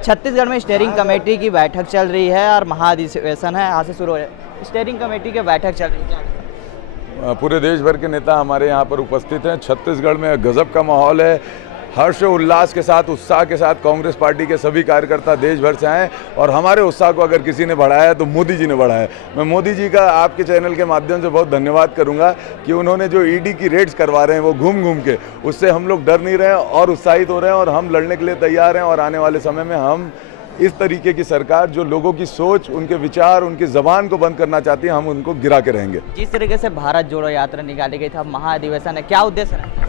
छत्तीसगढ़ में steering committee की बैठक चल रही है और महाधिवेशन है, आज से शुरू हो रहा है। स्टीयरिंग कमेटी की बैठक चल रही है, पूरे देश भर के नेता हमारे यहाँ पर उपस्थित हैं। छत्तीसगढ़ में गजब का माहौल है। हर्ष उल्लास के साथ, उत्साह के साथ कांग्रेस पार्टी के सभी कार्यकर्ता देश भर से आए और हमारे उत्साह को अगर किसी ने बढ़ाया तो मोदी जी ने बढ़ाया। मैं मोदी जी का आपके चैनल के माध्यम से बहुत धन्यवाद करूंगा कि उन्होंने जो ईडी की रेड्स करवा रहे हैं वो घूम घूम के, उससे हम लोग डर नहीं रहे और उत्साहित हो रहे हैं और हम लड़ने के लिए तैयार हैं। और आने वाले समय में हम इस तरीके की सरकार जो लोगों की सोच, उनके विचार, उनकी जबान को बंद करना चाहती है, हम उनको गिरा के रहेंगे। जिस तरीके से भारत जोड़ो यात्रा निकाली गई था, महाधिवेशन है, क्या उद्देश्य है?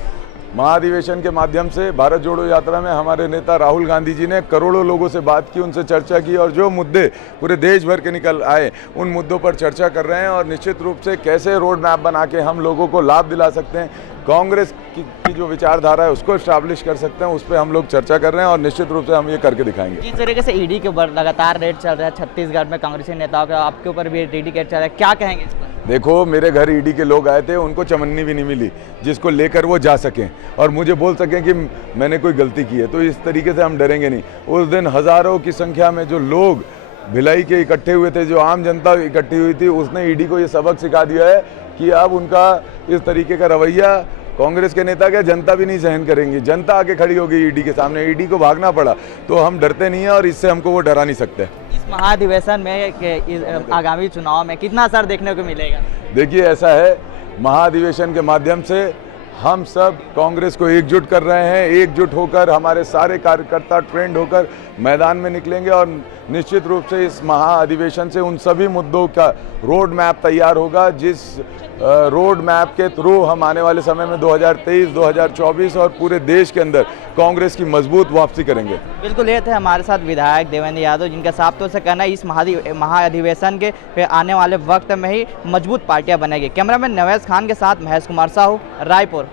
महाधिवेशन के माध्यम से भारत जोड़ो यात्रा में हमारे नेता राहुल गांधी जी ने करोड़ों लोगों से बात की, उनसे चर्चा की और जो मुद्दे पूरे देश भर के निकल आए उन मुद्दों पर चर्चा कर रहे हैं और निश्चित रूप से कैसे रोड मैप बना के हम लोगों को लाभ दिला सकते हैं, कांग्रेस की जो विचारधारा है उसको इस्टेब्लिश कर सकते हैं, उस पर हम लोग चर्चा कर रहे हैं और निश्चित रूप से हम ये करके दिखाएंगे। जिस तरीके से ईडी के ऊपर लगातार रेड चल रहा है छत्तीसगढ़ में, कांग्रेसी नेताओं का आपके ऊपर भी ईडी रेड चल रहा है, क्या कहेंगे इस पर? देखो, मेरे घर ईडी के लोग आए थे, उनको चमन्नी भी नहीं मिली जिसको लेकर वो जा सकें और मुझे बोल सकें कि मैंने कोई गलती की है। तो इस तरीके से हम डरेंगे नहीं। उस दिन हज़ारों की संख्या में जो लोग भिलाई के इकट्ठे हुए थे, जो आम जनता इकट्ठी हुई थी, उसने ईडी को ये सबक सिखा दिया है कि अब उनका इस तरीके का रवैया कांग्रेस के नेता क्या, जनता भी नहीं सहन करेंगी। जनता आके खड़ी होगी ईडी के सामने, ईडी को भागना पड़ा तो हम डरते नहीं हैं और इससे हमको वो डरा नहीं सकते। इस महाधिवेशन में आगामी चुनाव में कितना असर देखने को मिलेगा? देखिए, ऐसा है, महाधिवेशन के माध्यम से हम सब कांग्रेस को एकजुट कर रहे हैं। एकजुट होकर हमारे सारे कार्यकर्ता ट्रेंड होकर मैदान में निकलेंगे और निश्चित रूप से इस महाअधिवेशन से उन सभी मुद्दों का रोड मैप तैयार होगा, जिस रोड मैप के थ्रू हम आने वाले समय में 2023, 2024 और पूरे देश के अंदर कांग्रेस की मजबूत वापसी करेंगे। बिल्कुल, ये थे हमारे साथ विधायक देवेंद्र यादव, जिनका साफ तौर से कहना है इस महाअधिवेशन के आने वाले वक्त में ही मजबूत पार्टियां बनेगी। कैमरामैन नवेश खान के साथ महेश कुमार साहू, रायपुर।